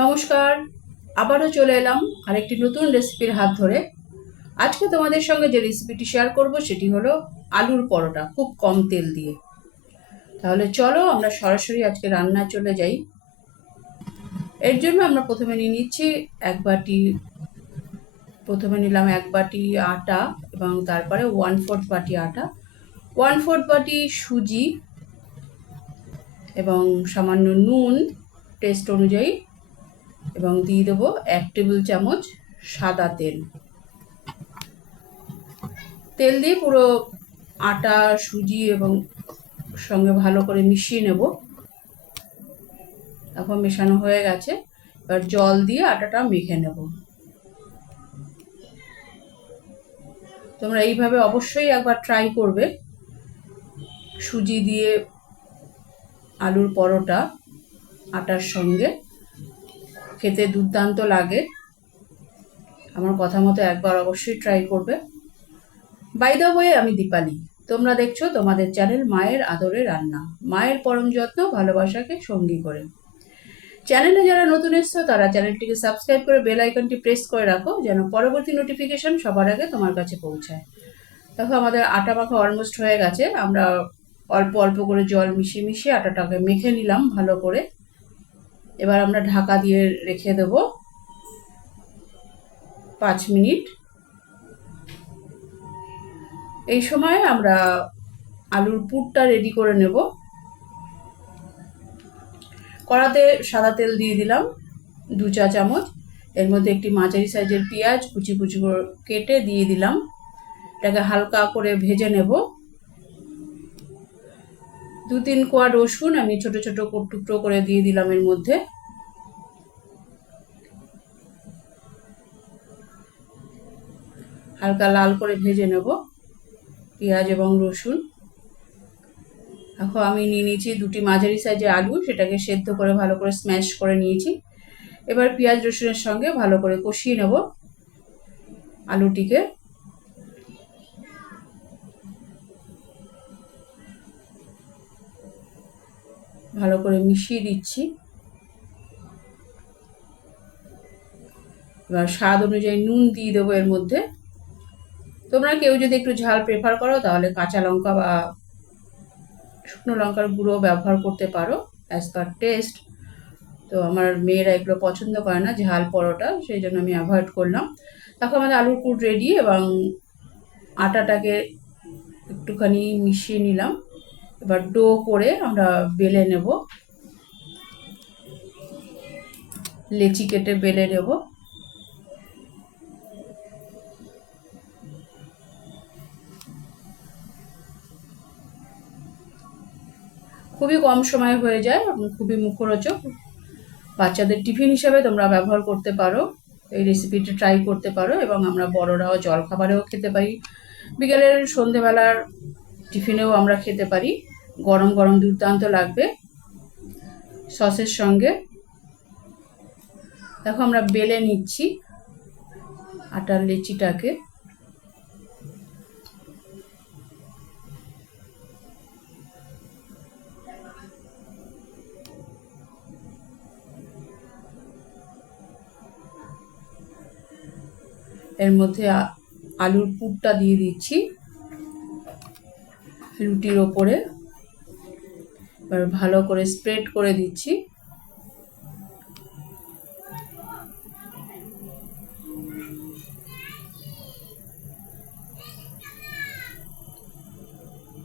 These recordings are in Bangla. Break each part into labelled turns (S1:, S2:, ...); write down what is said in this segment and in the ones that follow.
S1: নমস্কার, আবারও চলে এলাম আরেকটি নতুন রেসিপির হাত ধরে। আজকে তোমাদের সঙ্গে যে রেসিপিটি শেয়ার করব সেটি হলো আলুর পরোটা, খুব কম তেল দিয়ে। তাহলে চলো আমরা সরাসরি আজকে রান্নায় চলে যাই। এর জন্য আমরা প্রথমে নিয়ে নিচ্ছি এক বাটি, প্রথমে নিলাম এক বাটি আটা এবং তারপরে ওয়ান ফোর্থ বাটি আটা। ওয়ান ফোর্থ বাটি সুজি এবং সামান্য নুন টেস্ট অনুযায়ী এবং দিয়ে দেবো এক টেবিল চামচ সাদা তেল। তেল দিয়ে পুরো আটা, সুজি এবং সঙ্গে ভালো করে মিশিয়ে নেব। এখন মেশানো হয়ে গেছে। এবার জল দিয়ে আটাটা মেখে নেব। তোমরা এইভাবে অবশ্যই একবার ট্রাই করবে। সুজি দিয়ে আলুর পরোটা আটার সঙ্গে। খেতে দুর্দান্ত লাগে। আমার কথা মতো একবার অবশ্যই ট্রাই করবে। বাই দ্য আমি দীপালি। তোমরা দেখছ তোমাদের চ্যানেল মায়ের আদরে রান্না। মায়ের পরম যত্ন, ভালোবাসাকে সঙ্গী করে। চ্যানেলে যারা নতুন এসছো, তারা চ্যানেলটিকে সাবস্ক্রাইব করে বেল আইকনটি প্রেস করে রাখো, যেন পরবর্তী নোটিফিকেশন সবার আগে তোমার কাছে পৌঁছায়। দেখো, আমাদের আটা মাখা অলমোস্ট হয়ে গেছে। আমরা অল্প অল্প করে জল মিশিয়ে মিশিয়ে আটাটাকে মেখে নিলাম ভালো করে। এবার আমরা ঢাকা দিয়ে রেখে দেব পাঁচ মিনিট। এই সময় আমরা আলুর পুরটা রেডি করে নেব। কড়াতে সাদা তেল দিয়ে দিলাম, দু চা চামচ। এর মধ্যে একটি মাঝারি সাইজের পেঁয়াজ কুচি কুচি করে কেটে দিয়ে দিলাম। এটাকে হালকা করে ভেজে নেব। দু তিন কোয়া রসুন আমি ছোট ছোট টুকরো করে দিয়ে দিলাম এর মধ্যে। হালকা লাল করে ভেজে নেব, পেঁয়াজ এবং রসুন। এখন আমি নিয়ে নিয়েছি দুটি মাঝারি সাইজের আলু, সেটাকে সেদ্ধ করে ভালো করে স্ম্যাশ করে নিয়েছি। এবার পেঁয়াজ রসুনের সঙ্গে ভালো করে কষিয়ে নেব আলুটিকে। ভালো করে মিশিয়ে দিচ্ছি। এবার স্বাদ অনুযায়ী নুন দিয়ে দেবো এর মধ্যে। তোমরা কেউ যদি একটু ঝাল প্রেফার করো, তাহলে কাঁচা লঙ্কা বা শুকনো লঙ্কার গুঁড়ো ব্যবহার করতে পারো অ্যাজ পার টেস্ট তো আমার মেয়েরা এগুলো পছন্দ করে না, ঝাল পরোটা, সেই জন্য আমি অ্যাভয়েড করলাম। তখন আমাদের আলুর কুট রেডি এবং আটাটাকে একটুখানি মিশিয়ে নিলাম। এবার ডো করে আমরা বেলে নেব। লেচি কেটে বেলে নেব। খুবই কম সময় হয়ে যায় খুবই মুখরোচক। বাচ্চাদের টিফিন হিসাবে তোমরা ব্যবহার করতে পারো, এই রেসিপিটা ট্রাই করতে পারো এবং আমরা বড়রাও জলখাবারেও খেতে পারি। বিকেলের সন্ধেবেলার টিফিনেও আমরা খেতে পারি। গরম গরম দুর্দান্ত লাগবে। সসের সঙ্গে। দেখো আমরা বেলে নিচ্ছি আটার লিচিটাকে। এর মধ্যে আলুর পুরটা দিয়ে দিচ্ছি রুটির ওপরে। এবার ভালো করে স্প্রেড করে দিচ্ছি।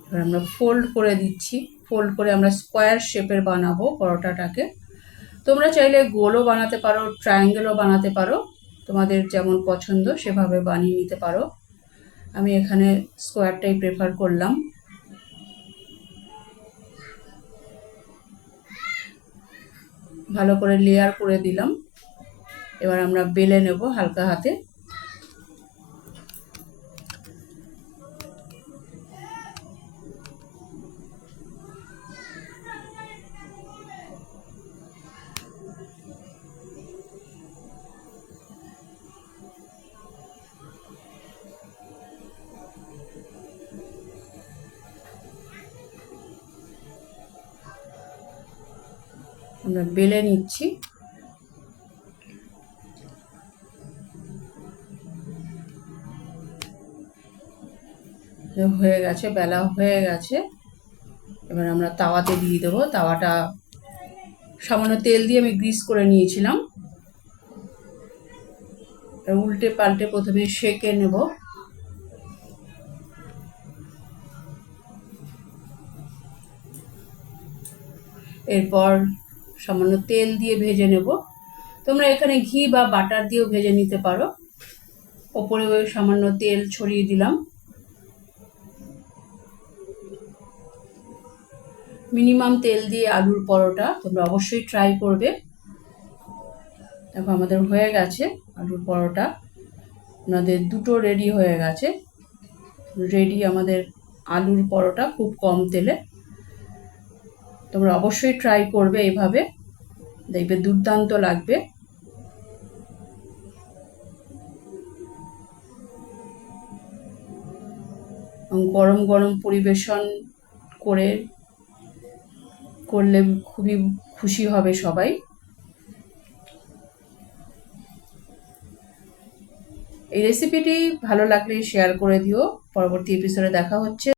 S1: এবার আমরা ফোল্ড করে দিচ্ছি। ফোল্ড করে আমরা স্কোয়ার শেপের বানাবো পরোটাটাকে। তোমরা চাইলে গোলও বানাতে পারো ট্রায়াঙ্গেলও বানাতে পারো। তোমাদের যেমন পছন্দ সেভাবে বানিয়ে নিতে পারো। আমি এখানে স্কোয়ারটাই প্রেফার করলাম। ভালো করে লেয়ার করে দিলাম। এবার আমরা বেলে নেব হালকা হাতে। আমরা বেলে নিচ্ছি। হয়ে গেছে, বেলা হয়ে গেছে। এবার আমরা তাওয়াতে দিয়ে দেবো। তাওয়াটা সামান্য তেল দিয়ে আমি গ্রিস করে নিয়েছিলাম। উল্টে পাল্টে প্রথমে সেঁকে নেব। এরপর সামান্য তেল দিয়ে ভেজে নেব। তোমরা এখানে ঘি বা বাটার দিয়েও ভেজে নিতে পারো। ওপরে ওই সামান্য তেল ছড়িয়ে দিলাম। মিনিমাম তেল দিয়ে আলুর পরোটা তোমরা অবশ্যই ট্রাই করবে। দেখো আমাদের হয়ে গেছে আলুর পরোটা। আমাদের দুটো রেডি হয়ে গেছে। রেডি আমাদের আলুর পরোটা খুব কম তেলে। তোমরা অবশ্যই ট্রাই করবে এইভাবে। দেখবে দুর্দান্ত লাগবে। গরম গরম পরিবেশন করে, করলে খুবই খুশি হবে সবাই। এই রেসিপিটি ভালো লাগলে শেয়ার করে দিও। পরবর্তী এপিসোডে দেখা হচ্ছে।